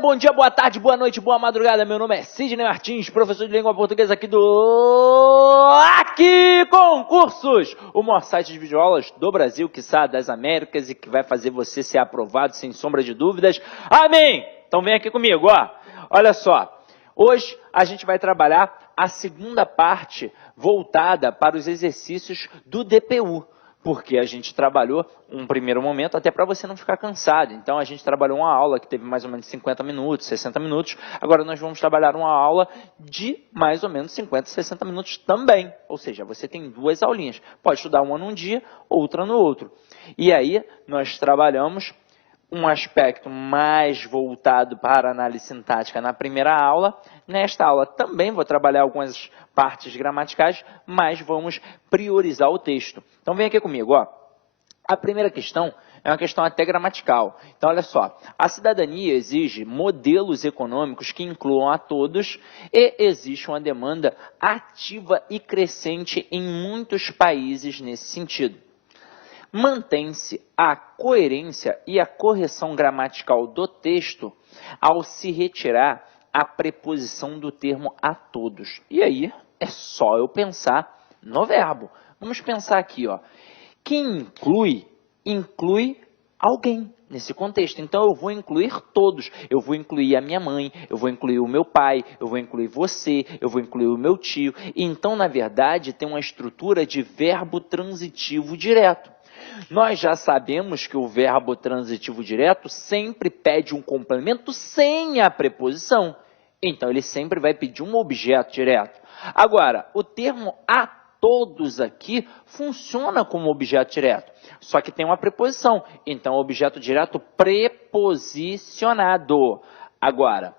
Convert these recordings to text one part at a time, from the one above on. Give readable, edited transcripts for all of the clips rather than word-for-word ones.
bom dia, boa tarde, boa noite, boa madrugada. Meu nome é Sidney Martins, professor de língua portuguesa aqui do Aqui Concursos, o maior site de videoaulas do Brasil, quiçá das Américas, e que vai fazer você ser aprovado sem sombra de dúvidas. Amém! Então vem aqui comigo, ó. Olha só, hoje a gente vai trabalhar a segunda parte voltada para os exercícios do DPU. Porque a gente trabalhou um primeiro momento até para você não ficar cansado. Então, a gente trabalhou uma aula que teve mais ou menos 50 minutos, 60 minutos. Agora, nós vamos trabalhar uma aula de mais ou menos 50, 60 minutos também. Ou seja, você tem duas aulinhas. Pode estudar uma num dia, outra no outro. E aí, nós trabalhamos um aspecto mais voltado para a análise sintática na primeira aula. Nesta aula também vou trabalhar algumas partes gramaticais, mas vamos priorizar o texto. Então vem aqui comigo, ó. A primeira questão é uma questão até gramatical. Então olha só, a cidadania exige modelos econômicos que incluam a todos e existe uma demanda ativa e crescente em muitos países nesse sentido. Mantém-se a coerência e a correção gramatical do texto ao se retirar a preposição do termo a todos. E aí é só eu pensar no verbo. Vamos pensar aqui, ó. Quem inclui alguém nesse contexto. Então eu vou incluir todos. Eu vou incluir a minha mãe, eu vou incluir o meu pai, eu vou incluir você, eu vou incluir o meu tio. Então, na verdade, tem uma estrutura de verbo transitivo direto. Nós já sabemos que o verbo transitivo direto sempre pede um complemento sem a preposição. Então, ele sempre vai pedir um objeto direto. Agora, o termo a todos aqui funciona como objeto direto, só que tem uma preposição. Então, objeto direto preposicionado. Agora,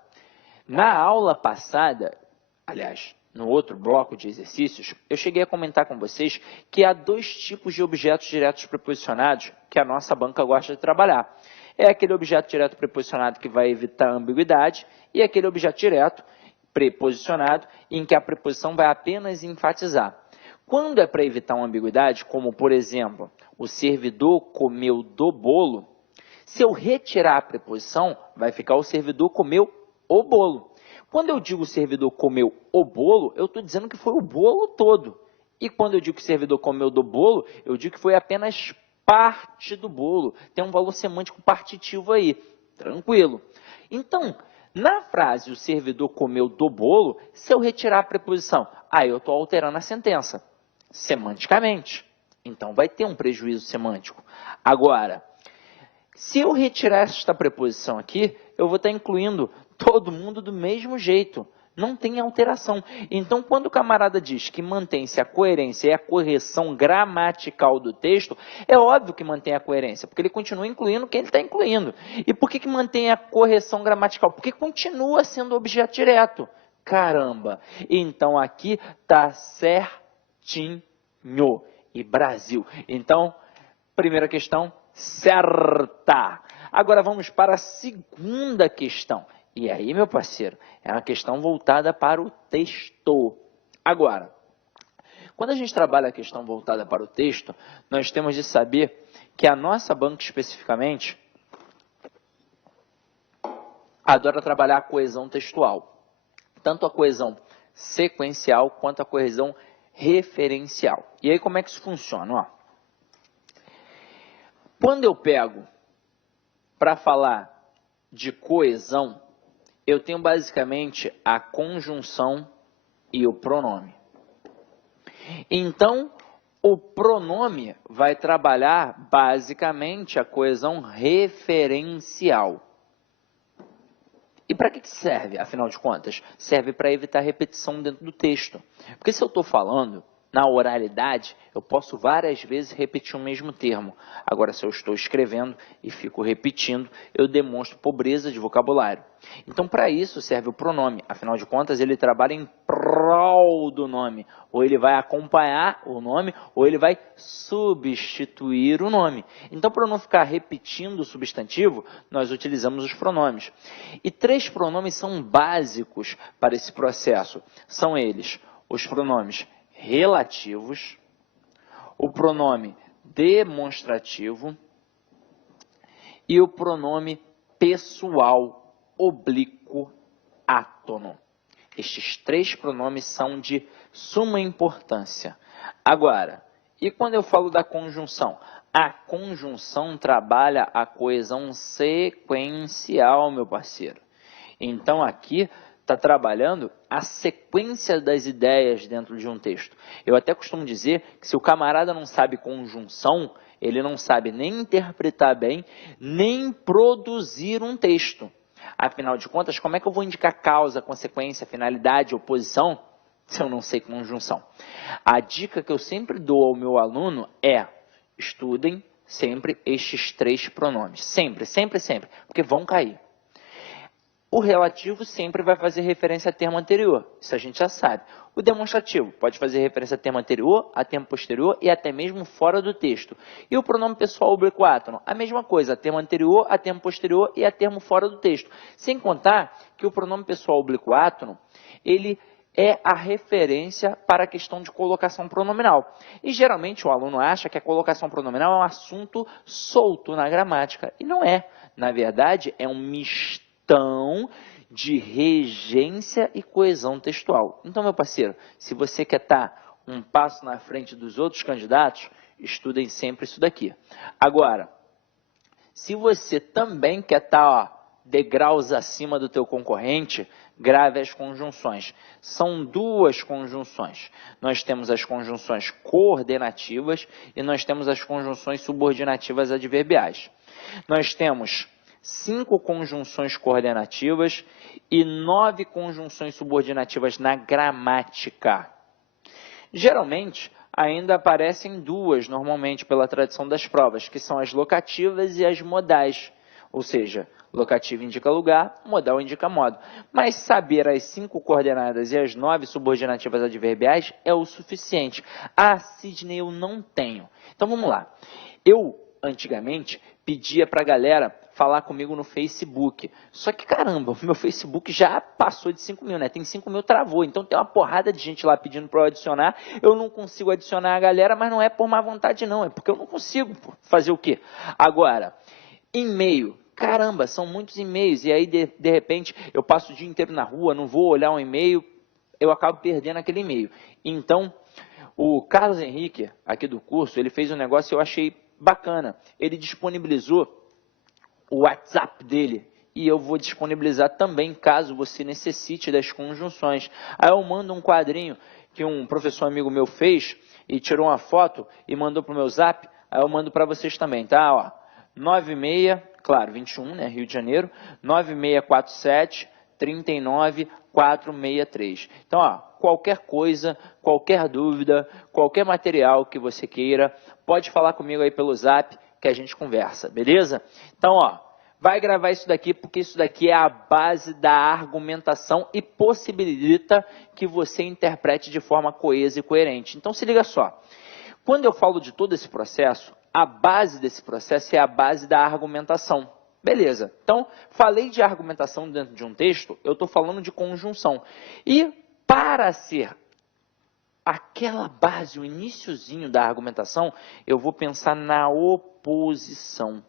na aula passada, aliás, no outro bloco de exercícios, eu cheguei a comentar com vocês que há dois tipos de objetos diretos preposicionados que a nossa banca gosta de trabalhar. É aquele objeto direto preposicionado que vai evitar ambiguidade e aquele objeto direto preposicionado em que a preposição vai apenas enfatizar. Quando é para evitar uma ambiguidade, como por exemplo, o servidor comeu do bolo, se eu retirar a preposição, vai ficar o servidor comeu o bolo. Quando eu digo o servidor comeu o bolo, eu estou dizendo que foi o bolo todo. E quando eu digo que o servidor comeu do bolo, eu digo que foi apenas parte do bolo. Tem um valor semântico partitivo aí. Tranquilo. Então, na frase o servidor comeu do bolo, se eu retirar a preposição, aí eu estou alterando a sentença, semanticamente. Então, vai ter um prejuízo semântico. Agora, se eu retirar esta preposição aqui, eu vou estar incluindo todo mundo do mesmo jeito. Não tem alteração. Então, quando o camarada diz que mantém-se a coerência e a correção gramatical do texto, é óbvio que mantém a coerência, porque ele continua incluindo quem ele está incluindo. E por que mantém a correção gramatical? Porque continua sendo objeto direto. Caramba! Então, aqui está certinho. E Brasil. Então, primeira questão, certa. Agora vamos para a segunda questão. E aí, meu parceiro, é uma questão voltada para o texto. Agora, quando a gente trabalha a questão voltada para o texto, nós temos de saber que a nossa banca especificamente adora trabalhar a coesão textual. Tanto a coesão sequencial quanto a coesão referencial. E aí, como é que isso funciona? Ó, quando eu pego para falar de coesão, eu tenho basicamente a conjunção e o pronome. Então, o pronome vai trabalhar basicamente a coesão referencial. E para que serve, afinal de contas? Serve para evitar repetição dentro do texto. Porque se eu estou falando na oralidade, eu posso várias vezes repetir o mesmo termo. Agora, se eu estou escrevendo e fico repetindo, eu demonstro pobreza de vocabulário. Então, para isso serve o pronome. Afinal de contas, ele trabalha em prol do nome. Ou ele vai acompanhar o nome, ou ele vai substituir o nome. Então, para não ficar repetindo o substantivo, nós utilizamos os pronomes. E 3 pronomes são básicos para esse processo. São eles, os pronomes relativos, o pronome demonstrativo e o pronome pessoal oblíquo, átono. Estes 3 pronomes são de suma importância. Agora, e quando eu falo da conjunção? A conjunção trabalha a coesão sequencial, meu parceiro. Então, aqui está trabalhando a sequência das ideias dentro de um texto. Eu até costumo dizer que se o camarada não sabe conjunção, ele não sabe nem interpretar bem, nem produzir um texto. Afinal de contas, como é que eu vou indicar causa, consequência, finalidade, oposição, se eu não sei conjunção? A dica que eu sempre dou ao meu aluno é: estudem sempre estes 3 pronomes. Sempre, sempre, sempre, porque vão cair. O relativo sempre vai fazer referência a termo anterior, isso a gente já sabe. O demonstrativo pode fazer referência a termo anterior, a termo posterior e até mesmo fora do texto. E o pronome pessoal oblíquo átono, a mesma coisa, a termo anterior, a termo posterior e a termo fora do texto. Sem contar que o pronome pessoal oblíquo átono, ele é a referência para a questão de colocação pronominal. E geralmente o aluno acha que a colocação pronominal é um assunto solto na gramática. E não é. Na verdade, é um mistério de regência e coesão textual. Então, meu parceiro, se você quer estar um passo na frente dos outros candidatos, estudem sempre isso daqui. Agora, se você também quer estar degraus acima do teu concorrente, grave as conjunções. São 2 conjunções. Nós temos as conjunções coordenativas e nós temos as conjunções subordinativas adverbiais. Nós temos 5 conjunções coordenativas e 9 conjunções subordinativas na gramática. Geralmente, ainda aparecem 2, normalmente, pela tradição das provas, que são as locativas e as modais. Ou seja, locativo indica lugar, modal indica modo. Mas saber as 5 coordenadas e as 9 subordinativas adverbiais é o suficiente. Ah, Sidney, eu não tenho. Então, vamos lá. Eu, antigamente, pedia para a galera falar comigo no Facebook. Só que, caramba, o meu Facebook já passou de 5 mil, né? Tem 5 mil, travou. Então, tem uma porrada de gente lá pedindo para eu adicionar. Eu não consigo adicionar a galera, mas não é por má vontade, não. É porque eu não consigo fazer o quê? Agora, e-mail. Caramba, são muitos e-mails. E aí, de repente, eu passo o dia inteiro na rua, não vou olhar um e-mail, eu acabo perdendo aquele e-mail. Então, o Carlos Henrique, aqui do curso, ele fez um negócio que eu achei bacana. Ele disponibilizou o WhatsApp dele, e eu vou disponibilizar também, caso você necessite das conjunções. Aí eu mando um quadrinho que um professor amigo meu fez, e tirou uma foto, e mandou para o meu Zap, aí eu mando para vocês também, tá? Ó, 96, claro, 21, né, Rio de Janeiro, 9647 39 463. Então, ó, qualquer coisa, qualquer dúvida, qualquer material que você queira, pode falar comigo aí pelo Zap, que a gente conversa, beleza? Então, ó, vai gravar isso daqui, porque isso daqui é a base da argumentação e possibilita que você interprete de forma coesa e coerente. Então, se liga só. Quando eu falo de todo esse processo, a base desse processo é a base da argumentação. Beleza. Então, falei de argumentação dentro de um texto, eu estou falando de conjunção. E para ser aquela base, o iniciozinho da argumentação, eu vou pensar na oposição.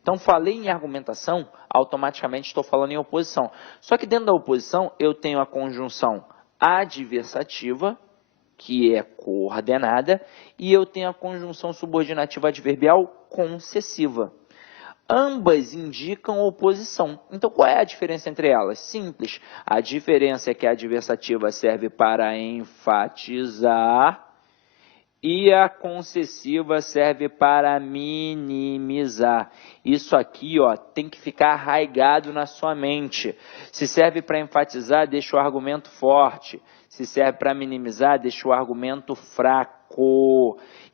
Então, falei em argumentação, automaticamente estou falando em oposição. Só que dentro da oposição, eu tenho a conjunção adversativa, que é coordenada, e eu tenho a conjunção subordinativa adverbial concessiva. Ambas indicam oposição. Então, qual é a diferença entre elas? Simples. A diferença é que a adversativa serve para enfatizar e a concessiva serve para minimizar. Isso aqui, ó, tem que ficar arraigado na sua mente. Se serve para enfatizar, deixa o argumento forte. Se serve para minimizar, deixa o argumento fraco.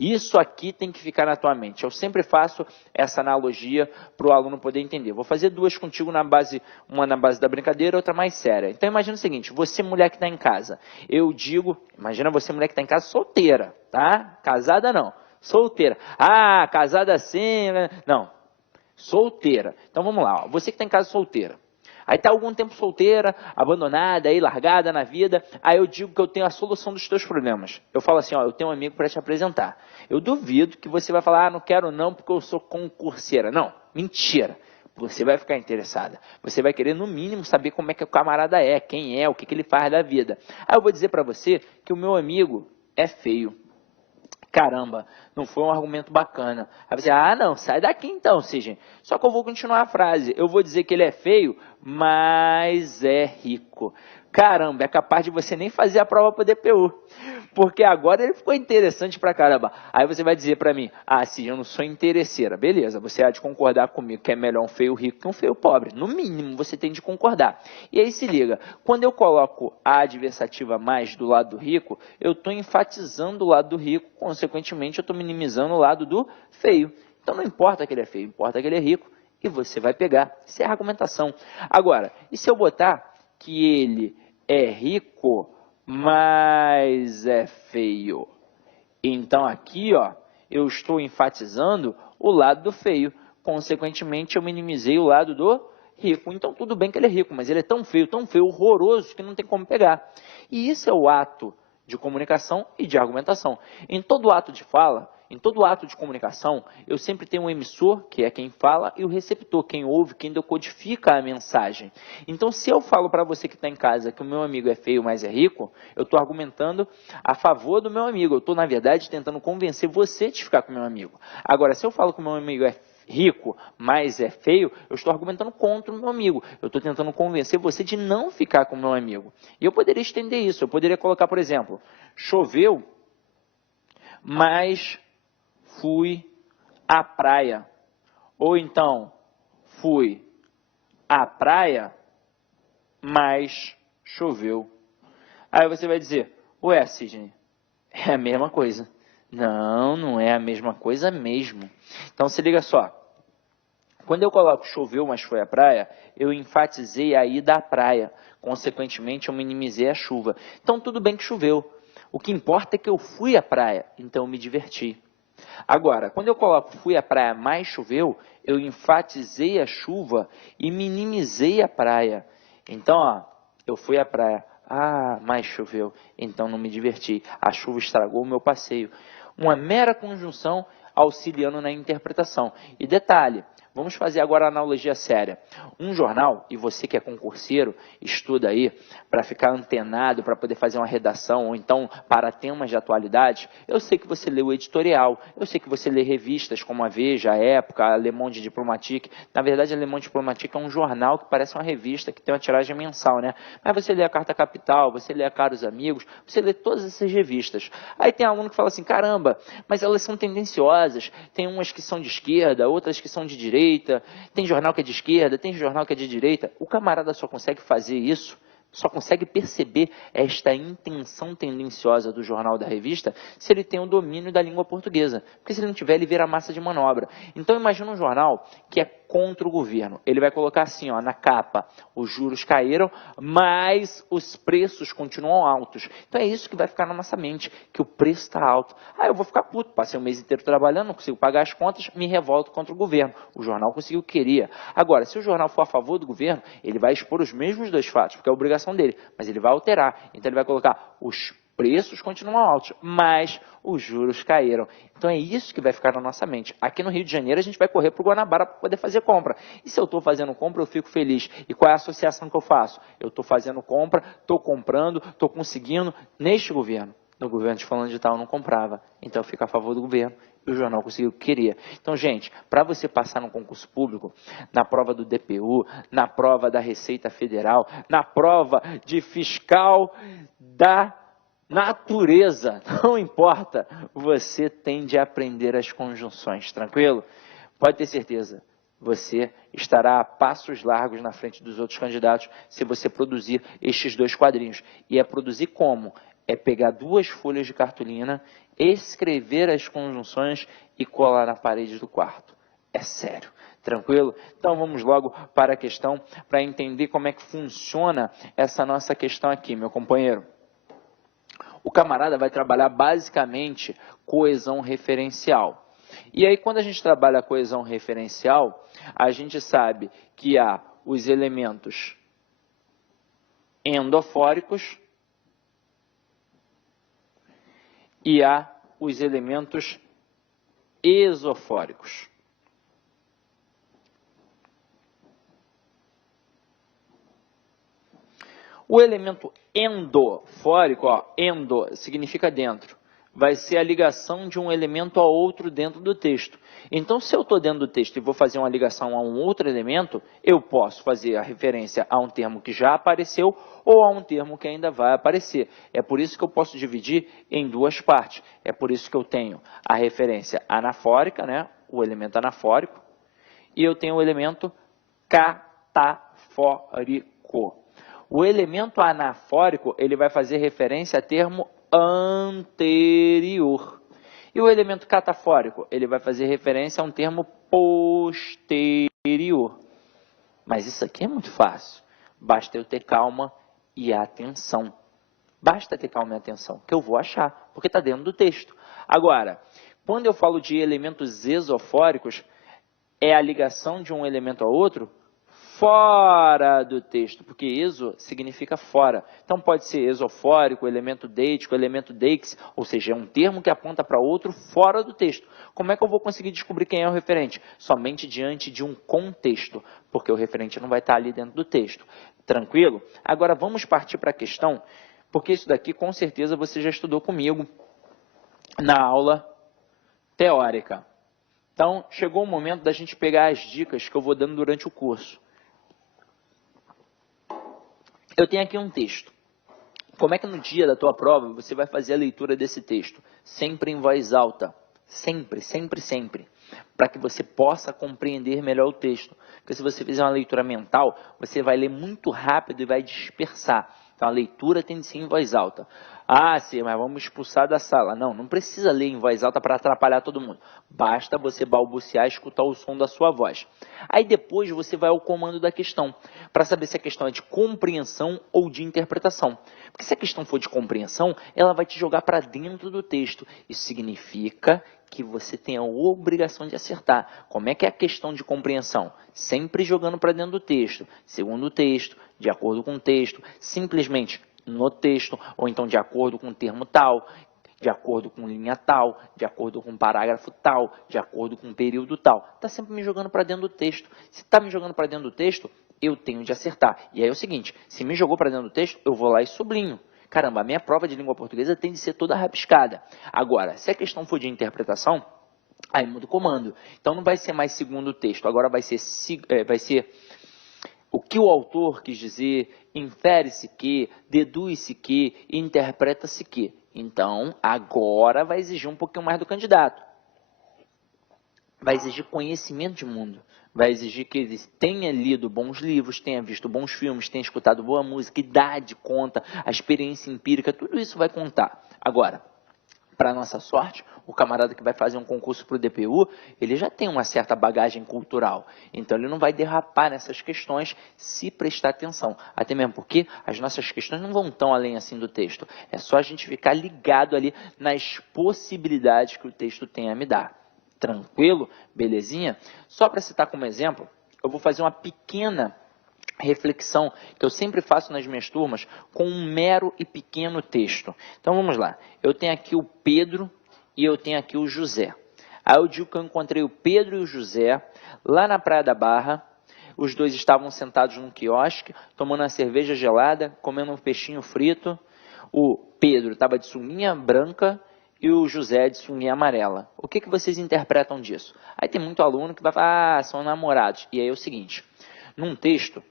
Isso aqui tem que ficar na tua mente. Eu sempre faço essa analogia para o aluno poder entender. Vou fazer 2 contigo na base, uma na base da brincadeira, outra mais séria. Então imagina o seguinte, você mulher que está em casa. Eu digo, imagina você mulher que está em casa solteira, tá? Casada não, solteira. Ah, casada sim, não, solteira. Então vamos lá, ó. Você que está em casa solteira. Aí está algum tempo solteira, abandonada, aí, largada na vida. Aí eu digo que eu tenho a solução dos teus problemas. Eu falo assim, ó, eu tenho um amigo para te apresentar. Eu duvido que você vai falar, ah, não quero não porque eu sou concurseira. Não, mentira. você vai ficar interessada. Você vai querer, no mínimo, saber como é que o camarada é, quem é, o que ele faz da vida. Aí eu vou dizer para você que o meu amigo é feio. Caramba, não foi um argumento bacana. Aí você, não, sai daqui então, Sidney. Só que eu vou continuar a frase. Eu vou dizer que ele é feio, mas é rico. Caramba, é capaz de você nem fazer a prova para o DPU. Porque agora ele ficou interessante pra caramba. Aí você vai dizer pra mim, Sidney, eu não sou interesseira. Beleza, você há de concordar comigo que é melhor um feio rico que um feio pobre. No mínimo, você tem de concordar. E aí se liga, quando eu coloco a adversativa mais do lado do rico, eu estou enfatizando o lado do rico, consequentemente eu estou minimizando o lado do feio. Então não importa que ele é feio, importa que ele é rico e você vai pegar. Isso é a argumentação. Agora, e se eu botar que ele é rico, mas é feio? Então aqui, eu estou enfatizando o lado do feio. Consequentemente, eu minimizei o lado do rico. Então tudo bem que ele é rico, mas ele é tão feio, horroroso, que não tem como pegar. E isso é o ato de comunicação e de argumentação. Em todo ato de fala, em todo ato de comunicação, eu sempre tenho um emissor, que é quem fala, e o receptor, quem ouve, quem decodifica a mensagem. Então, se eu falo para você que está em casa que o meu amigo é feio, mas é rico, eu estou argumentando a favor do meu amigo. Eu estou, na verdade, tentando convencer você de ficar com o meu amigo. Agora, se eu falo que o meu amigo é rico, mas é feio, eu estou argumentando contra o meu amigo. Eu estou tentando convencer você de não ficar com o meu amigo. E eu poderia estender isso. Eu poderia colocar, por exemplo, choveu, mas fui à praia. Ou então, fui à praia, mas choveu. Aí você vai dizer, ué, Sidney, é a mesma coisa. Não, não é a mesma coisa mesmo. Então se liga só. Quando eu coloco choveu, mas foi à praia, eu enfatizei a ida à praia. Consequentemente, eu minimizei a chuva. Então tudo bem que choveu. O que importa é que eu fui à praia, então eu me diverti. Agora, quando eu coloco fui à praia, mas choveu, eu enfatizei a chuva e minimizei a praia. Então, eu fui à praia, mas choveu, então não me diverti. A chuva estragou o meu passeio. Uma mera conjunção auxiliando na interpretação. E detalhe, vamos fazer agora a analogia séria. Um jornal, e você que é concurseiro, estuda aí para ficar antenado, para poder fazer uma redação, ou então para temas de atualidade, eu sei que você lê o editorial, eu sei que você lê revistas como a Veja, a Época, a Le Monde Diplomatique. Na verdade, a Le Monde Diplomatique é um jornal que parece uma revista, que tem uma tiragem mensal, né? Mas você lê a Carta Capital, você lê a Caros Amigos, você lê todas essas revistas. Aí tem aluno que fala assim, caramba, mas elas são tendenciosas, tem umas que são de esquerda, outras que são de direita, tem jornal que é de esquerda, tem jornal que é de direita. O camarada só consegue fazer isso, só consegue perceber esta intenção tendenciosa do jornal, da revista, se ele tem o domínio da língua portuguesa. Porque se ele não tiver, ele vira massa de manobra. Então imagina um jornal que é contra o governo. Ele vai colocar assim, na capa, os juros caíram, mas os preços continuam altos. Então é isso que vai ficar na nossa mente, que o preço está alto. Eu vou ficar puto, passei o mês inteiro trabalhando, não consigo pagar as contas, me revolto contra o governo. O jornal conseguiu o que queria. Agora, se o jornal for a favor do governo, ele vai expor os mesmos dois fatos, porque é obrigação dele, mas ele vai alterar. Então ele vai colocar os preços continuam altos, mas os juros caíram. Então é isso que vai ficar na nossa mente. Aqui no Rio de Janeiro a gente vai correr para o Guanabara para poder fazer compra. E se eu estou fazendo compra, eu fico feliz. E qual é a associação que eu faço? Eu estou fazendo compra, estou comprando, estou conseguindo neste governo. No governo de fulano de tal eu não comprava. Então eu fico a favor do governo. E o jornal conseguiu o que queria. Então, gente, para você passar no concurso público, na prova do DPU, na prova da Receita Federal, na prova de fiscal da natureza, não importa, você tem de aprender as conjunções, tranquilo? Pode ter certeza, você estará a passos largos na frente dos outros candidatos se você produzir estes dois quadrinhos. E é produzir como? É pegar duas folhas de cartolina, escrever as conjunções e colar na parede do quarto. É sério. Tranquilo? Então vamos logo para a questão, para entender como é que funciona essa nossa questão aqui, meu companheiro. O camarada vai trabalhar basicamente coesão referencial. E aí, quando a gente trabalha a coesão referencial, a gente sabe que há os elementos endofóricos e há os elementos esofóricos. O elemento endofórico, ó, endo significa dentro, vai ser a ligação de um elemento a outro dentro do texto. Então, se eu estou dentro do texto e vou fazer uma ligação a um outro elemento, eu posso fazer a referência a um termo que já apareceu ou a um termo que ainda vai aparecer. É por isso que eu posso dividir em duas partes. É por isso que eu tenho a referência anafórica, né, o elemento anafórico, e eu tenho o elemento catafórico. O elemento anafórico, ele vai fazer referência a termo anterior. E o elemento catafórico, ele vai fazer referência a um termo posterior. Mas isso aqui é muito fácil. Basta eu ter calma e atenção. Basta ter calma e atenção, que eu vou achar, porque está dentro do texto. Agora, quando eu falo de elementos exofóricos, é a ligação de um elemento a outro fora do texto, porque exo significa fora. Então, pode ser exofórico, elemento deítico, elemento deixi, ou seja, é um termo que aponta para outro fora do texto. Como é que eu vou conseguir descobrir quem é o referente? Somente diante de um contexto, porque o referente não vai estar ali dentro do texto. Tranquilo? Agora, vamos partir para a questão, porque isso daqui, com certeza, você já estudou comigo na aula teórica. Então, chegou o momento da gente pegar as dicas que eu vou dando durante o curso. Eu tenho aqui um texto. Como é que no dia da tua prova você vai fazer a leitura desse texto? Sempre em voz alta. Sempre, sempre, sempre. Para que você possa compreender melhor o texto. Porque se você fizer uma leitura mental, você vai ler muito rápido e vai dispersar. Então, a leitura tem de ser em voz alta. Ah, sim, mas vamos expulsar da sala. Não, não precisa ler em voz alta para atrapalhar todo mundo. Basta você balbuciar e escutar o som da sua voz. Aí depois você vai ao comando da questão, para saber se a questão é de compreensão ou de interpretação. Porque se a questão for de compreensão, ela vai te jogar para dentro do texto. Isso significa que você tem a obrigação de acertar. Como é que é a questão de compreensão? Sempre jogando para dentro do texto, segundo o texto, de acordo com o texto, simplesmente no texto, ou então de acordo com o termo tal, de acordo com linha tal, de acordo com parágrafo tal, de acordo com período tal. Está sempre me jogando para dentro do texto. Se está me jogando para dentro do texto, eu tenho de acertar. E aí é o seguinte, se me jogou para dentro do texto, eu vou lá e sublinho. Caramba, a minha prova de língua portuguesa tem de ser toda rabiscada. Agora, se a questão for de interpretação, aí muda o comando. Então não vai ser mais segundo o texto, agora vai ser o que o autor quis dizer, infere-se que, deduz-se que, interpreta-se que. Então, agora vai exigir um pouquinho mais do candidato. Vai exigir conhecimento de mundo. Vai exigir que ele tenha lido bons livros, tenha visto bons filmes, tenha escutado boa música, idade conta, a experiência empírica, tudo isso vai contar. Agora, para nossa sorte, o camarada que vai fazer um concurso para o DPU, ele já tem uma certa bagagem cultural. Então, ele não vai derrapar nessas questões se prestar atenção. Até mesmo porque as nossas questões não vão tão além assim do texto. É só a gente ficar ligado ali nas possibilidades que o texto tem a me dar. Tranquilo? Belezinha? Só para citar como exemplo, eu vou fazer uma pequena reflexão que eu sempre faço nas minhas turmas com um mero e pequeno texto. Então vamos lá. Eu tenho aqui o Pedro e eu tenho aqui o José. Aí eu digo que eu encontrei o Pedro e o José lá na Praia da Barra. Os dois estavam sentados num quiosque, tomando uma cerveja gelada, comendo um peixinho frito. O Pedro estava de sunguinha branca e o José de sunguinha amarela. O que vocês interpretam disso? Aí tem muito aluno que vai falar, são namorados. E aí é o seguinte, num texto,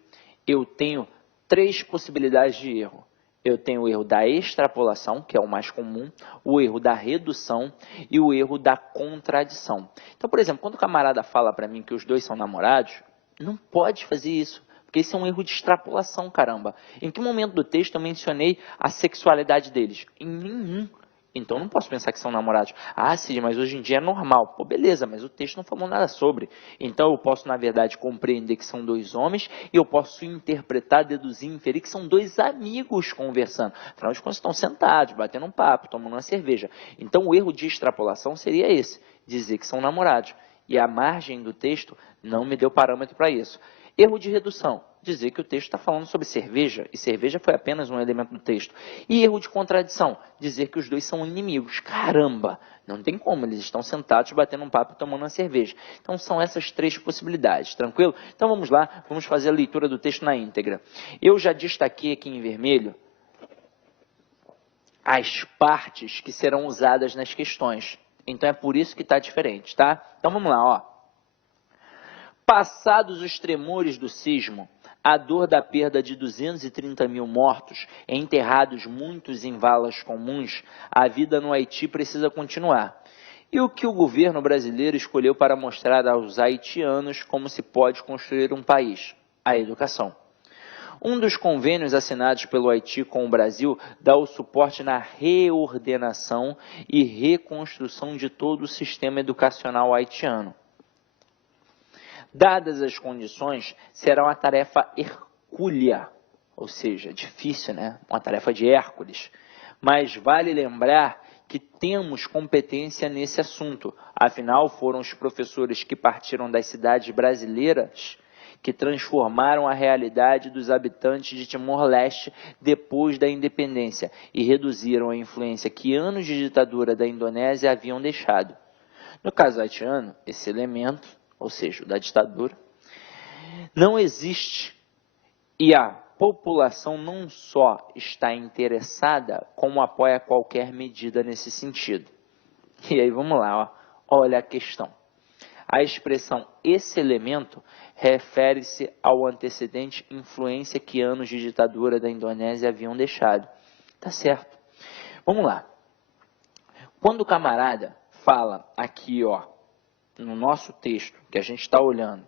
eu tenho 3 possibilidades de erro. Eu tenho o erro da extrapolação, que é o mais comum, o erro da redução e o erro da contradição. Então, por exemplo, quando o camarada fala para mim que os dois são namorados, não pode fazer isso, porque esse é um erro de extrapolação, caramba. Em que momento do texto eu mencionei a sexualidade deles? Em nenhum. Então, não posso pensar que são namorados. Ah, sim, mas hoje em dia é normal. Pô, beleza, mas o texto não falou nada sobre. Então, eu posso, na verdade, compreender que são 2 homens e eu posso interpretar, deduzir, inferir que são 2 amigos conversando. Afinal de contas, estão sentados, batendo um papo, tomando uma cerveja. Então, o erro de extrapolação seria esse, dizer que são namorados. E a margem do texto não me deu parâmetro para isso. Erro de redução. dizer que o texto está falando sobre cerveja, e cerveja foi apenas um elemento do texto. E erro de contradição, dizer que os dois são inimigos. Caramba, não tem como, eles estão sentados batendo um papo e tomando uma cerveja. Então são essas três possibilidades, tranquilo? Então vamos lá, vamos fazer a leitura do texto na íntegra. Eu já destaquei aqui em vermelho as partes que serão usadas nas questões. Então é por isso que está diferente, tá? Então vamos lá, ó. Passados os tremores do sismo, a dor da perda de 230 mil mortos, enterrados muitos em valas comuns, a vida no Haiti precisa continuar. E o que o governo brasileiro escolheu para mostrar aos haitianos como se pode construir um país? A educação. Um dos convênios assinados pelo Haiti com o Brasil dá o suporte na reordenação e reconstrução de todo o sistema educacional haitiano. Dadas as condições, será uma tarefa hercúlea, ou seja, difícil, né? Uma tarefa de Hércules. Mas vale lembrar que temos competência nesse assunto. Afinal, foram os professores que partiram das cidades brasileiras que transformaram a realidade dos habitantes de Timor-Leste depois da independência e reduziram a influência que anos de ditadura da Indonésia haviam deixado. No caso haitiano, esse elemento, ou seja, o da ditadura, não existe e a população não só está interessada, como apoia qualquer medida nesse sentido. E aí vamos lá, ó. Olha a questão. A expressão esse elemento refere-se ao antecedente influência que anos de ditadura da Indonésia haviam deixado. Tá certo. Vamos lá. Quando o camarada fala aqui, ó, no nosso texto, que a gente está olhando,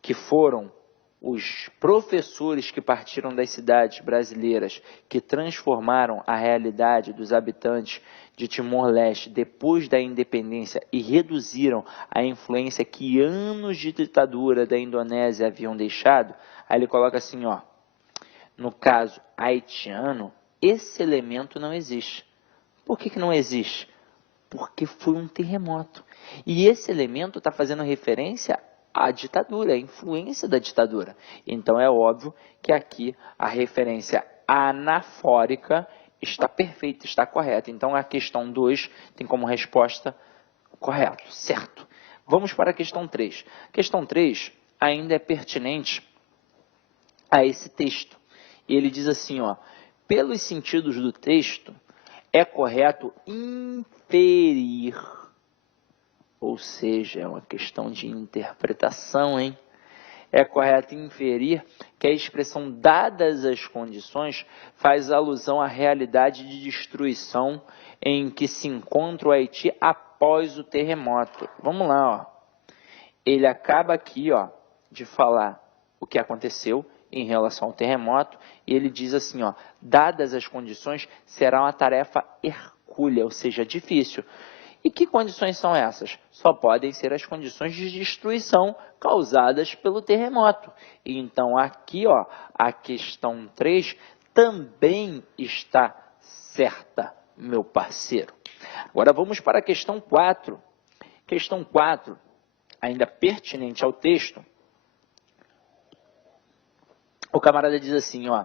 que foram os professores que partiram das cidades brasileiras que transformaram a realidade dos habitantes de Timor-Leste depois da independência e reduziram a influência que anos de ditadura da Indonésia haviam deixado, aí ele coloca assim, ó, no caso haitiano, esse elemento não existe. Por que não existe? Porque foi um terremoto. E esse elemento está fazendo referência à ditadura, à influência da ditadura. Então é óbvio que aqui a referência anafórica está perfeita, está correta. Então a questão 2 tem como resposta correto, certo. Vamos para a questão 3. A questão 3 ainda é pertinente a esse texto. Ele diz assim, ó, pelos sentidos do texto, é correto inferir, ou seja, é uma questão de interpretação, hein? É correto inferir que a expressão dadas as condições faz alusão à realidade de destruição em que se encontra o Haiti após o terremoto. Vamos lá, ó. Ele acaba aqui, ó, de falar o que aconteceu em relação ao terremoto, e ele diz assim, ó, dadas as condições, será uma tarefa hercúlea, ou seja, difícil. E que condições são essas? Só podem ser as condições de destruição causadas pelo terremoto. E então aqui, ó, a questão 3 também está certa, meu parceiro. Agora vamos para a questão 4. Questão 4, ainda pertinente ao texto, o camarada diz assim, ó,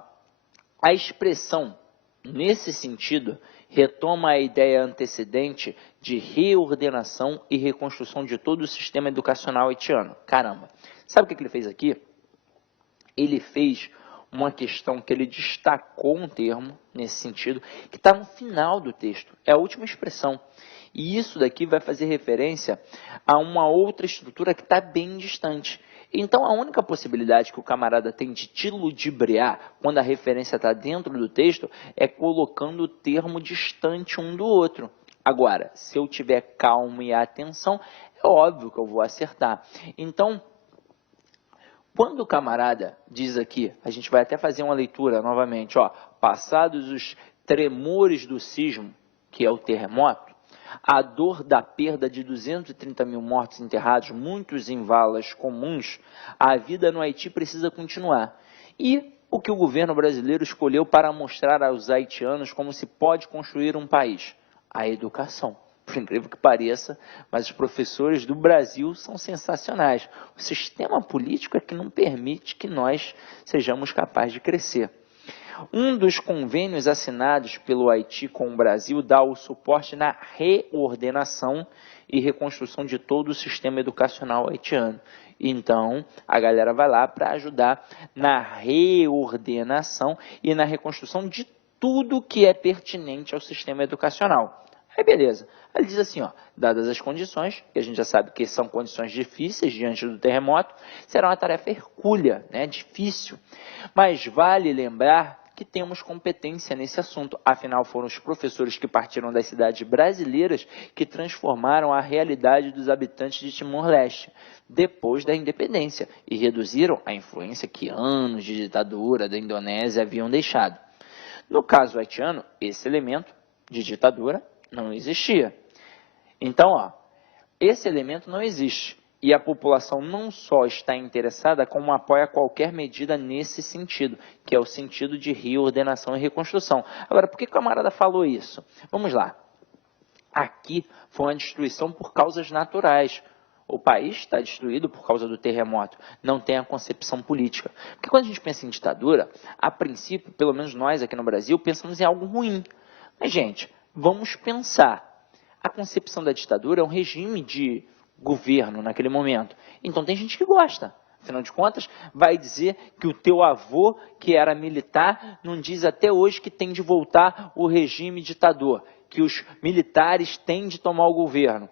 a expressão, nesse sentido, retoma a ideia antecedente de reordenação e reconstrução de todo o sistema educacional haitiano. Caramba, sabe o que ele fez aqui? Ele fez uma questão que ele destacou um termo, nesse sentido, que está no final do texto, é a última expressão. E isso daqui vai fazer referência a uma outra estrutura que está bem distante. Então, a única possibilidade que o camarada tem de te ludibriar quando a referência está dentro do texto é colocando o termo distante um do outro. Agora, se eu tiver calma e atenção, é óbvio que eu vou acertar. Então, quando o camarada diz aqui, a gente vai até fazer uma leitura novamente, ó, passados os tremores do sismo, que é o terremoto, a dor da perda de 230 mil mortos enterrados, muitos em valas comuns, a vida no Haiti precisa continuar. E o que o governo brasileiro escolheu para mostrar aos haitianos como se pode construir um país? A educação. por incrível que pareça, mas os professores do Brasil são sensacionais. O sistema político é que não permite que nós sejamos capazes de crescer. Um dos convênios assinados pelo Haiti com o Brasil dá o suporte na reordenação e reconstrução de todo o sistema educacional haitiano. Então, a galera vai lá para ajudar na reordenação e na reconstrução de tudo que é pertinente ao sistema educacional. Aí, beleza. Aí ele diz assim, ó, dadas as condições, que a gente já sabe que são condições difíceis diante do terremoto, será uma tarefa hercúlea, né, difícil. Mas vale lembrar que temos competência nesse assunto. Afinal, foram os professores que partiram das cidades brasileiras que transformaram a realidade dos habitantes de Timor-Leste depois da independência e reduziram a influência que anos de ditadura da Indonésia haviam deixado. No caso haitiano, esse elemento de ditadura não existia. Então, ó, esse elemento não existe. E a população não só está interessada, como apoia qualquer medida nesse sentido, que é o sentido de reordenação e reconstrução. Agora, por que o camarada falou isso? Vamos lá. Aqui foi uma destruição por causas naturais. O país está destruído por causa do terremoto, não tem a concepção política. Porque quando a gente pensa em ditadura, a princípio, pelo menos nós aqui no Brasil, pensamos em algo ruim. Mas, gente, vamos pensar. A concepção da ditadura é um regime de governo naquele momento. Então tem gente que gosta. Afinal de contas, vai dizer que o teu avô, que era militar, não diz até hoje que tem de voltar o regime ditador, que os militares têm de tomar o governo.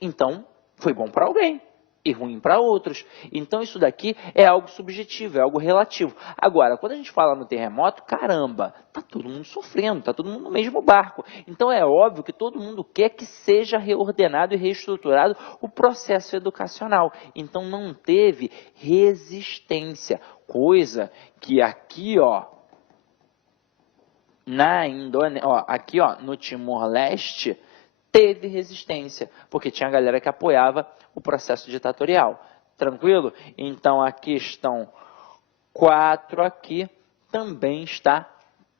Então, foi bom para alguém e ruim para outros. Então isso daqui é algo subjetivo, é algo relativo. Agora, quando a gente fala no terremoto, caramba, tá todo mundo sofrendo, tá todo mundo no mesmo barco. Então é óbvio que todo mundo quer que seja reordenado e reestruturado o processo educacional. Então não teve resistência, coisa que aqui, ó, na Indonésia, aqui, ó, no Timor-Leste, teve resistência, porque tinha galera que apoiava o processo ditatorial. Tranquilo? Então, a questão 4 aqui também está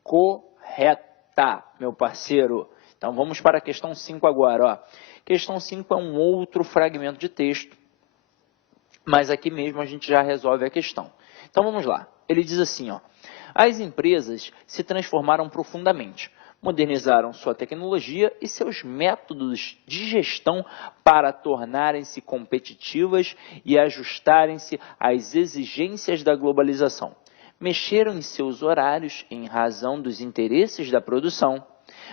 correta, meu parceiro. Então, vamos para a questão 5 agora. Ó. Questão 5 é um outro fragmento de texto, mas aqui mesmo a gente já resolve a questão. Então, vamos lá. Ele diz assim, ó, as empresas se transformaram profundamente, modernizaram sua tecnologia e seus métodos de gestão para tornarem-se competitivas e ajustarem-se às exigências da globalização. Mexeram em seus horários em razão dos interesses da produção,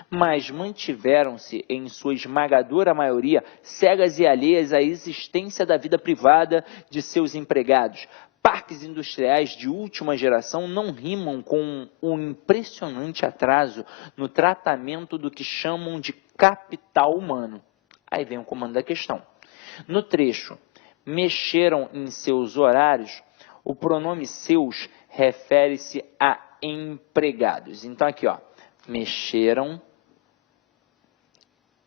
mas mantiveram-se, em sua esmagadora maioria, cegas e alheias à existência da vida privada de seus empregados. Parques industriais de última geração não rimam com um impressionante atraso no tratamento do que chamam de capital humano. Aí vem o comando da questão. No trecho, mexeram em seus horários, o pronome seus refere-se a empregados. Então aqui, ó, mexeram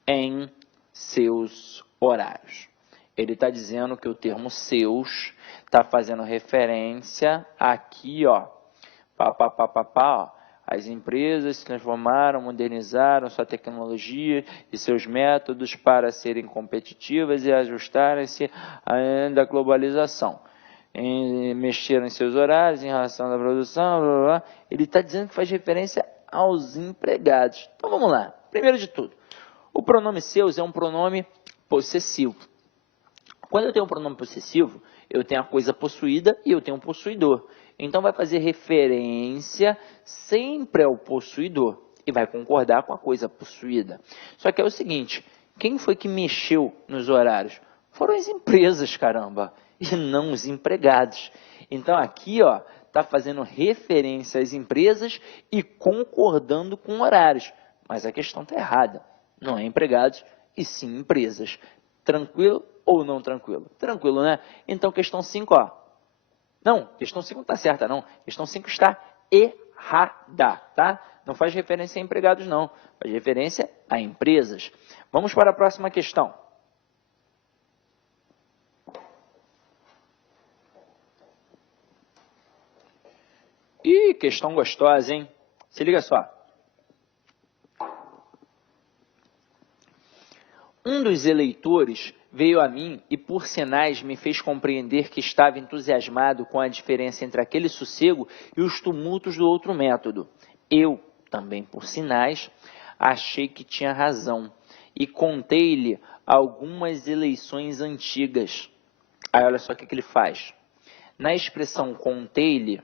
em seus horários. Ele está dizendo que o termo seus está fazendo referência aqui, ó, ó, as empresas se transformaram, modernizaram sua tecnologia e seus métodos para serem competitivas e ajustarem-se à globalização. Mexeram em seus horários, em relação à produção, blá, blá, blá. Ele está dizendo que faz referência aos empregados. Então vamos lá. Primeiro de tudo, o pronome seus é um pronome possessivo. Quando eu tenho um pronome possessivo, eu tenho a coisa possuída e eu tenho um possuidor. Então, vai fazer referência sempre ao possuidor e vai concordar com a coisa possuída. Só que é o seguinte, quem foi que mexeu nos horários? Foram as empresas, caramba, e não os empregados. Então, aqui, ó, está fazendo referência às empresas e concordando com horários. Mas a questão está errada. Não é empregados e sim empresas. Tranquilo ou não tranquilo? Tranquilo, né? Então, questão 5, ó. Não, questão 5 não está certa, não. Questão 5 está errada, tá? Não faz referência a empregados, não. Faz referência a empresas. Vamos para a próxima questão. Ih, questão gostosa, hein? Se liga só. dos eleitores veio a mim e por sinais me fez compreender que estava entusiasmado com a diferença entre aquele sossego e os tumultos do outro método. Eu, também por sinais, achei que tinha razão e contei-lhe algumas eleições antigas. Aí olha só o que ele faz. Na expressão contei-lhe,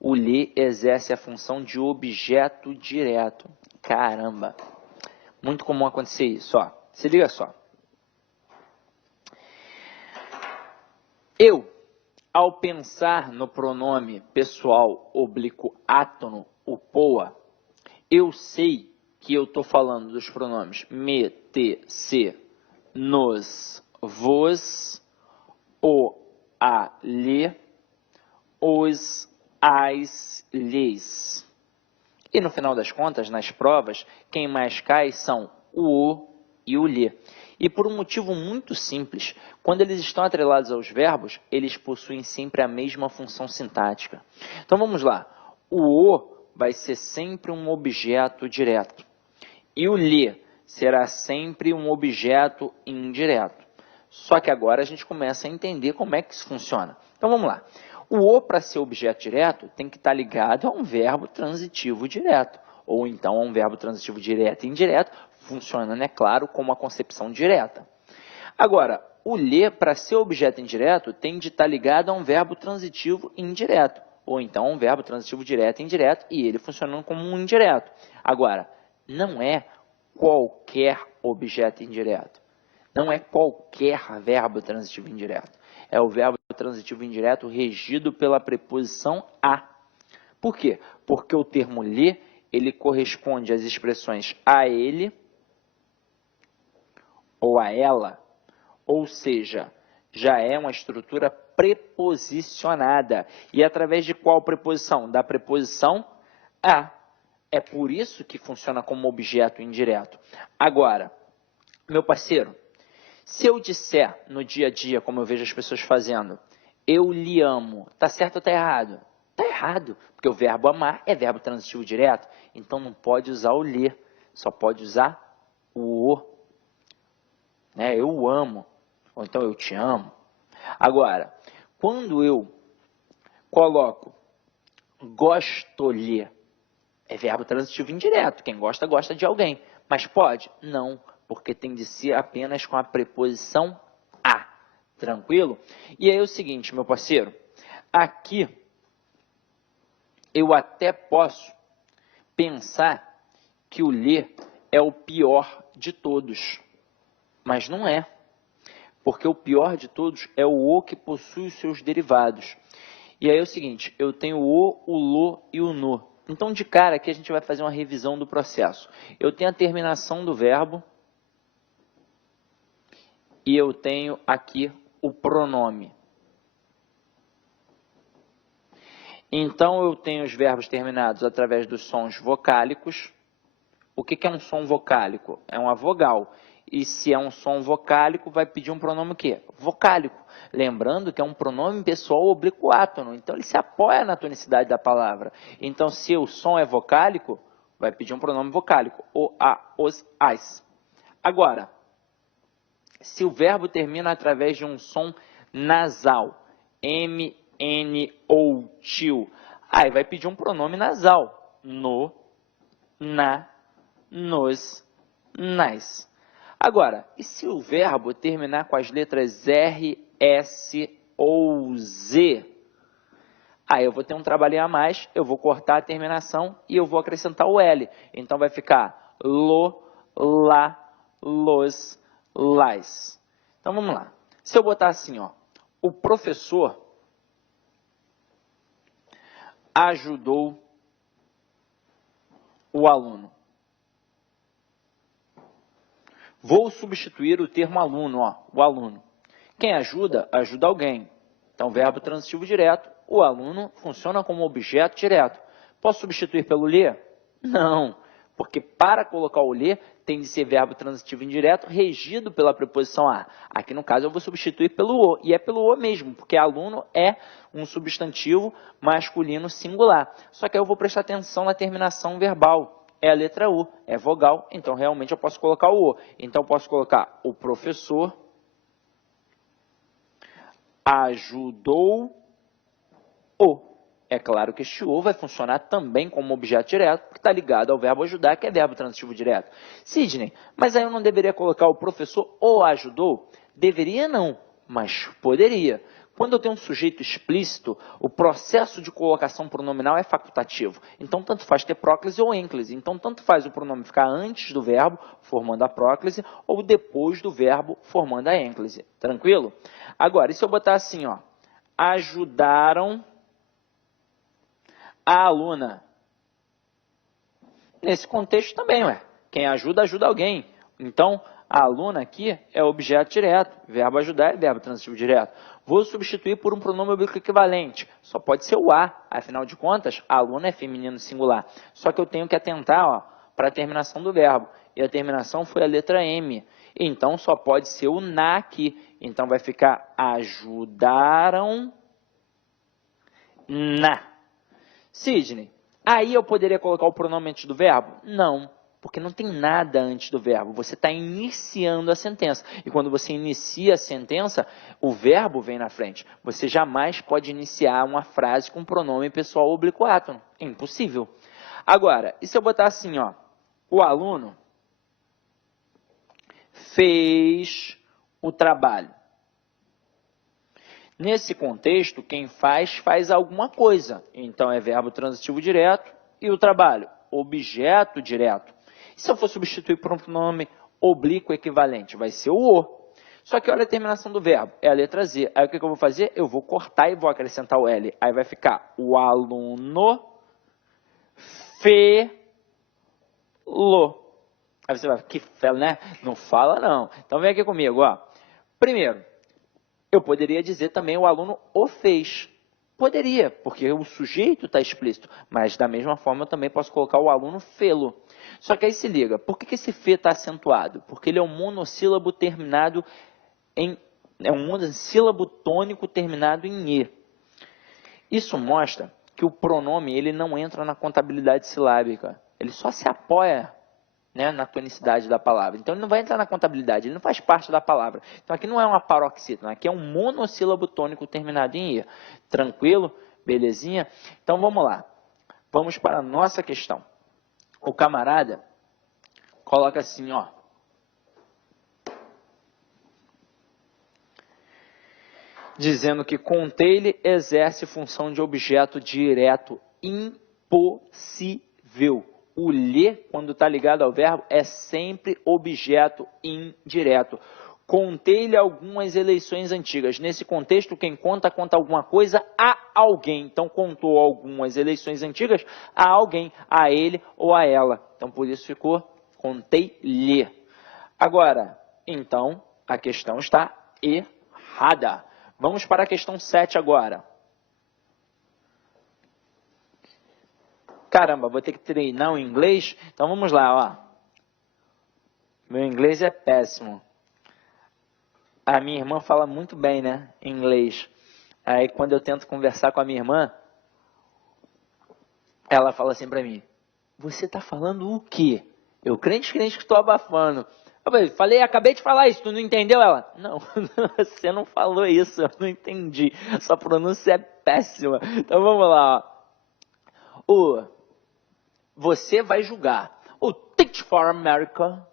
o lhe exerce a função de objeto direto. Caramba! Muito comum acontecer isso, ó. Se liga só. Eu, ao pensar no pronome pessoal oblíquo átono, o poa, eu sei que eu estou falando dos pronomes me, te, se, nos, vos, o, a, lhe, os, as, lhes. E no final das contas, nas provas, quem mais cai são o e o lhe. E por um motivo muito simples, quando eles estão atrelados aos verbos, eles possuem sempre a mesma função sintática. Então vamos lá. O vai ser sempre um objeto direto. E o lhe será sempre um objeto indireto. Só que agora a gente começa a entender como é que isso funciona. Então vamos lá. O para ser objeto direto tem que estar ligado a um verbo transitivo direto, ou então a um verbo transitivo direto e indireto, funcionando, é claro, como a concepção direta. Agora, o lhe, para ser objeto indireto, tem de estar ligado a um verbo transitivo indireto, ou então a um verbo transitivo direto e indireto, e ele funcionando como um indireto. Agora, não é qualquer objeto indireto, não é qualquer verbo transitivo indireto. É o verbo transitivo indireto regido pela preposição a. Por quê? Porque o termo lhe, ele corresponde às expressões a ele ou a ela, ou seja, já é uma estrutura preposicionada. E através de qual preposição? Da preposição a. É por isso que funciona como objeto indireto. Agora, meu parceiro, se eu disser no dia a dia, como eu vejo as pessoas fazendo, eu lhe amo, está certo ou está errado? Está errado, porque o verbo amar é verbo transitivo direto, então não pode usar o lhe, só pode usar o. Né? Eu amo, ou então eu te amo. Agora, quando eu coloco gosto-lhe, é verbo transitivo indireto, quem gosta, gosta de alguém, mas pode? Não, porque tem de ser apenas com a preposição a, tranquilo? E aí é o seguinte, meu parceiro, aqui eu até posso pensar que o lhe é o pior de todos, mas não é, porque o pior de todos é o que possui os seus derivados. E aí é o seguinte, eu tenho o lo e o no. Então, de cara, aqui a gente vai fazer uma revisão do processo. Eu tenho a terminação do verbo, e eu tenho aqui o pronome. Então, eu tenho os verbos terminados através dos sons vocálicos. O que é um som vocálico? É uma vogal. E se é um som vocálico, vai pedir um pronome o quê? Vocálico. Lembrando que é um pronome pessoal oblíquo átono. Então, ele se apoia na tonicidade da palavra. Então, se o som é vocálico, vai pedir um pronome vocálico. O, a, os, as. Agora, se o verbo termina através de um som nasal, m, n ou til, aí vai pedir um pronome nasal, no, na, nos, nas. Agora, e se o verbo terminar com as letras R, S ou Z? Aí eu vou ter um trabalhinho a mais, eu vou cortar a terminação e eu vou acrescentar o L. Então vai ficar lo, la, los, las. Então vamos lá. Se eu botar assim, ó, o professor ajudou o aluno. Vou substituir o termo aluno, ó, o aluno. Quem ajuda, ajuda alguém. Então, verbo transitivo direto, o aluno funciona como objeto direto. Posso substituir pelo lhe? Não, porque para colocar o lhe, tem de ser verbo transitivo indireto regido pela preposição a. Aqui, no caso, eu vou substituir pelo o, e é pelo o mesmo, porque aluno é um substantivo masculino singular. Só que aí eu vou prestar atenção na terminação verbal. é a letra U, é vogal, então realmente eu posso colocar o O. Então eu posso colocar o professor ajudou o. É claro que este O vai funcionar também como objeto direto, porque está ligado ao verbo ajudar, que é verbo transitivo direto. Sidney, mas aí eu não deveria colocar o professor o ajudou? Deveria não, mas poderia. Quando eu tenho um sujeito explícito, o processo de colocação pronominal é facultativo. Então, tanto faz ter próclise ou ênclise. Então, tanto faz o pronome ficar antes do verbo, formando a próclise, ou depois do verbo, formando a ênclise. Tranquilo? Agora, e se eu botar assim, ó, ajudaram a aluna? Nesse contexto também, ué. Quem ajuda, ajuda alguém. Então, a aluna aqui é objeto direto. Verbo ajudar é verbo transitivo direto. Vou substituir por um pronome oblíquo equivalente. Só pode ser o a. Afinal de contas, a aluna é feminino singular. Só que eu tenho que atentar para a terminação do verbo. E a terminação foi a letra M. Então, só pode ser o na aqui. Então, vai ficar ajudaram na. Sidney, aí eu poderia colocar o pronome antes do verbo? Não, porque não tem nada antes do verbo. Você está iniciando a sentença. E quando você inicia a sentença, o verbo vem na frente. Você jamais pode iniciar uma frase com pronome pessoal oblíquo átono. É impossível. Agora, e se eu botar assim, ó, o aluno fez o trabalho. Nesse contexto, quem faz alguma coisa. Então, é verbo transitivo direto e o trabalho, objeto direto. E se eu for substituir por um pronome oblíquo equivalente? Vai ser o O. Só que olha a terminação do verbo, é a letra Z. Aí o que eu vou fazer? Eu vou cortar e vou acrescentar o L. Aí vai ficar o aluno felou. Aí você vai, que fela, né? Não fala não. Então vem aqui comigo, ó. Primeiro, eu poderia dizer também o aluno o fez. Poderia, porque o sujeito está explícito. Mas, da mesma forma, eu também posso colocar o aluno fê-lo. Só que aí se liga, por que esse fê está acentuado? Porque ele é um monossílabo terminado em... É um monossílabo tônico terminado em E. Isso mostra que o pronome ele não entra na contabilidade silábica. Ele só se apoia, né, na tonicidade da palavra. Então, ele não vai entrar na contabilidade, ele não faz parte da palavra. Então, aqui não é uma paroxítona, aqui é um monossílabo tônico terminado em I. Tranquilo? Belezinha? Então, vamos lá. Vamos para a nossa questão. O camarada coloca assim, ó. Dizendo que contei-lhe exerce função de objeto direto impossível. O lhe, quando está ligado ao verbo, é sempre objeto indireto. Contei-lhe algumas eleições antigas. Nesse contexto, quem conta alguma coisa a alguém. Então, contou algumas eleições antigas a alguém, a ele ou a ela. Então, por isso ficou contei-lhe. Agora, então, a questão está errada. Vamos para a questão 7 agora. Caramba, vou ter que treinar o inglês? Então vamos lá, ó. Meu inglês é péssimo. A minha irmã fala muito bem, né, inglês. Aí quando eu tento conversar com a minha irmã, ela fala assim pra mim, você tá falando o quê? Eu crente que estou abafando. Eu falei, acabei de falar isso, tu não entendeu? Ela, não, você não falou isso, eu não entendi. Sua pronúncia é péssima. Então vamos lá, ó. Você vai julgar. O Teach for America,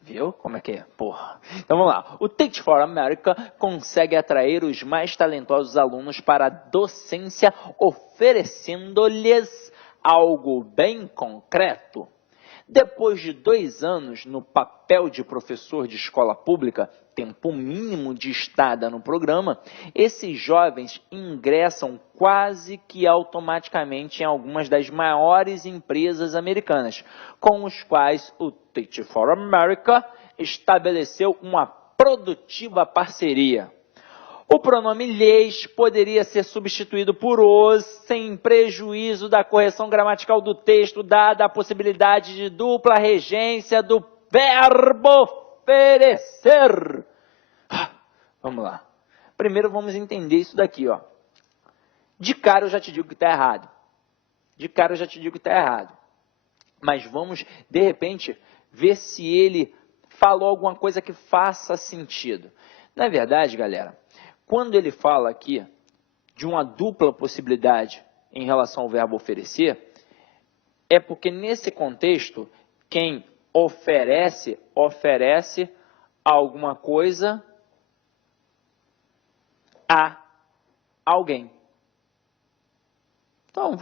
viu como é que é? Porra. Então vamos lá. O Teach for America consegue atrair os mais talentosos alunos para a docência, oferecendo-lhes algo bem concreto. Depois de 2 anos no papel de professor de escola pública, tempo mínimo de estada no programa, esses jovens ingressam quase que automaticamente em algumas das maiores empresas americanas, com os quais o Teach for America estabeleceu uma produtiva parceria. O pronome lhes poderia ser substituído por os, sem prejuízo da correção gramatical do texto, dada a possibilidade de dupla regência do verbo oferecer. Vamos lá. Primeiro vamos entender isso daqui, ó. De cara eu já te digo que está errado. De cara eu já te digo que está errado. Mas vamos, de repente, ver se ele falou alguma coisa que faça sentido. Na verdade, galera, quando ele fala aqui de uma dupla possibilidade em relação ao verbo oferecer, é porque nesse contexto, quem oferece, oferece alguma coisa a alguém. Então,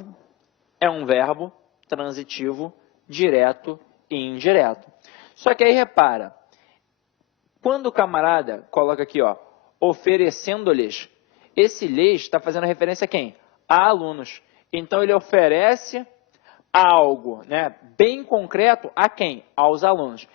é um verbo transitivo direto e indireto. Só que aí repara, quando o camarada coloca aqui, ó, oferecendo-lhes, esse lhes está fazendo referência a quem? A alunos. Então ele oferece algo, né, bem concreto a quem? Aos alunos.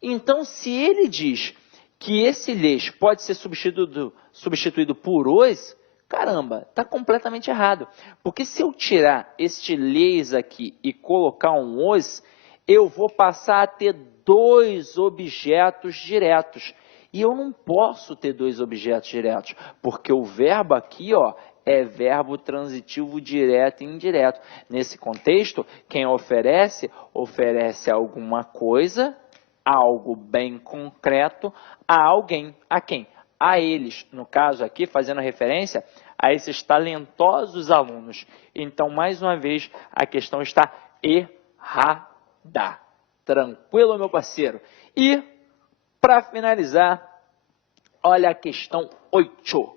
Então, se ele diz que esse lhes pode ser substituído por os, caramba, está completamente errado. Porque se eu tirar este lhes aqui e colocar um os, eu vou passar a ter dois objetos diretos. E eu não posso ter dois objetos diretos, porque o verbo aqui, ó, é verbo transitivo direto e indireto. Nesse contexto, quem oferece, oferece alguma coisa, algo bem concreto, a alguém. A quem? A eles. No caso aqui, fazendo referência a esses talentosos alunos. Então, mais uma vez, a questão está errada. Tranquilo, meu parceiro? E, para finalizar, olha a questão 8.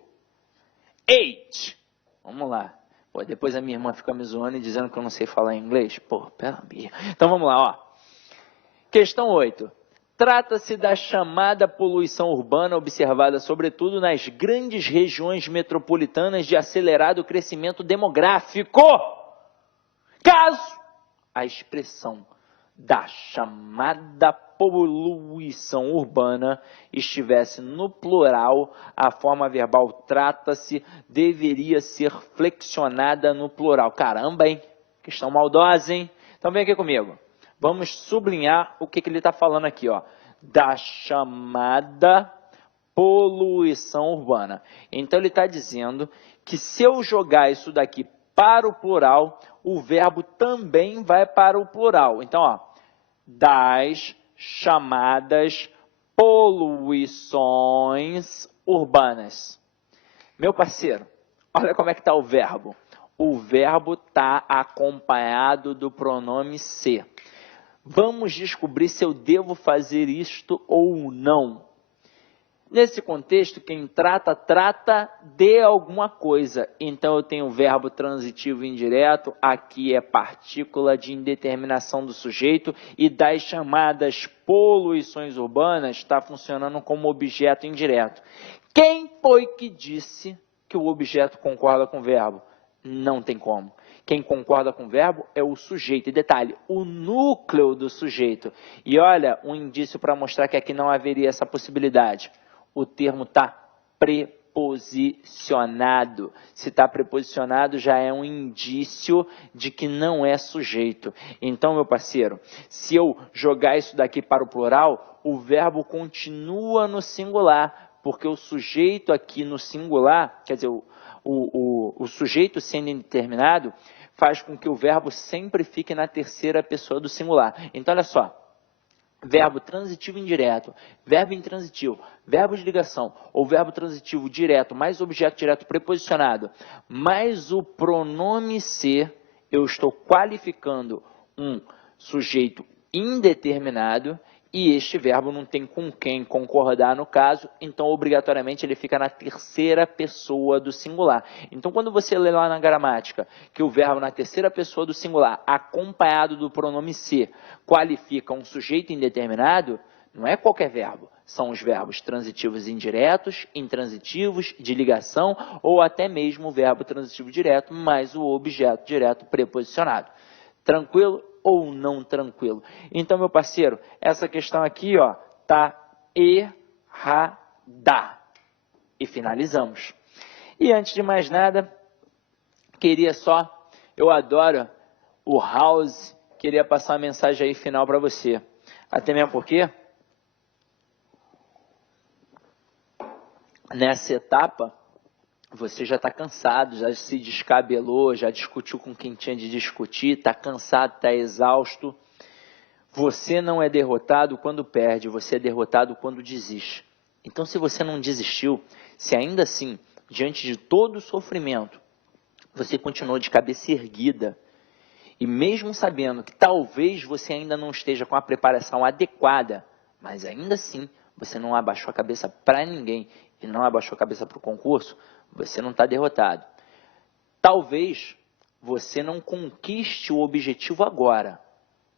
8. Vamos lá. Pô, depois a minha irmã fica me zoando e dizendo que eu não sei falar inglês. Pô, pera aí. Então vamos lá, ó. Questão 8. Trata-se da chamada poluição urbana observada sobretudo nas grandes regiões metropolitanas de acelerado crescimento demográfico. Caso a expressão da chamada poluição urbana estivesse no plural, a forma verbal trata-se deveria ser flexionada no plural. Caramba, hein? Questão maldosa, hein? Então vem aqui comigo. Vamos sublinhar o que ele está falando aqui, ó. Da chamada poluição urbana. Então ele está dizendo que se eu jogar isso daqui para o plural, o verbo também vai para o plural. Então, ó, das chamadas poluições urbanas. Meu parceiro, olha como é que está o verbo. O verbo está acompanhado do pronome ser. Vamos descobrir se eu devo fazer isto ou não. Nesse contexto, quem trata, trata de alguma coisa. Então, eu tenho o verbo transitivo indireto, aqui é partícula de indeterminação do sujeito, e das chamadas poluições urbanas está funcionando como objeto indireto. Quem foi que disse que o objeto concorda com o verbo? Não tem como. Quem concorda com o verbo é o sujeito. E detalhe, o núcleo do sujeito. E olha, um indício para mostrar que aqui não haveria essa possibilidade. O termo está preposicionado. Se está preposicionado, já é um indício de que não é sujeito. Então, meu parceiro, se eu jogar isso daqui para o plural, o verbo continua no singular, porque o sujeito aqui no singular, quer dizer, o sujeito sendo indeterminado, faz com que o verbo sempre fique na terceira pessoa do singular. Então, olha só. Verbo transitivo indireto, verbo intransitivo, verbo de ligação ou verbo transitivo direto mais objeto direto preposicionado, mais o pronome ser, eu estou qualificando um sujeito indeterminado e este verbo não tem com quem concordar no caso, então obrigatoriamente ele fica na terceira pessoa do singular. Então quando você lê lá na gramática que o verbo na terceira pessoa do singular, acompanhado do pronome ser, qualifica um sujeito indeterminado, não é qualquer verbo, são os verbos transitivos indiretos, intransitivos, de ligação ou até mesmo o verbo transitivo direto mais o objeto direto preposicionado. Tranquilo ou não tranquilo? Então, meu parceiro, essa questão aqui, ó, tá errada. E finalizamos. E antes de mais nada, eu adoro o House, queria passar uma mensagem aí final para você. Até mesmo porque nessa etapa você já está cansado, já se descabelou, já discutiu com quem tinha de discutir, está cansado, está exausto. Você não é derrotado quando perde, você é derrotado quando desiste. Então, se você não desistiu, se ainda assim, diante de todo o sofrimento, você continuou de cabeça erguida, e mesmo sabendo que talvez você ainda não esteja com a preparação adequada, mas ainda assim você não abaixou a cabeça para ninguém e não abaixou a cabeça para o concurso, você não está derrotado. Talvez você não conquiste o objetivo agora,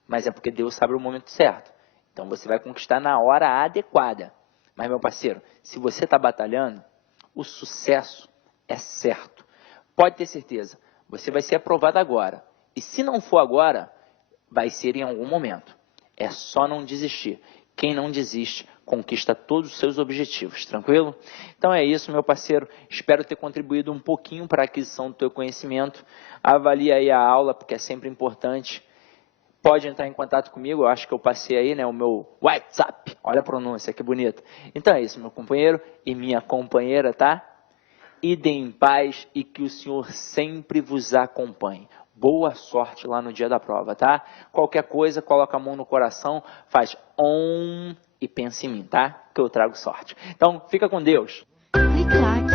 mas é porque Deus sabe o momento certo. Então você vai conquistar na hora adequada. Mas, meu parceiro, se você está batalhando, o sucesso é certo. Pode ter certeza, você vai ser aprovado agora. E se não for agora, vai ser em algum momento. É só não desistir. Quem não desiste, conquista todos os seus objetivos, tranquilo? Então é isso, meu parceiro. Espero ter contribuído um pouquinho para a aquisição do teu conhecimento. Avalie aí a aula, porque é sempre importante. Pode entrar em contato comigo, eu acho que eu passei aí, né, o meu WhatsApp. Olha a pronúncia, que bonita. Então é isso, meu companheiro e minha companheira, tá? Idem em paz e que o Senhor sempre vos acompanhe. Boa sorte lá no dia da prova, tá? Qualquer coisa, coloca a mão no coração, faz OM e pensa em mim, tá? Que eu trago sorte. Então, fica com Deus. Clique like.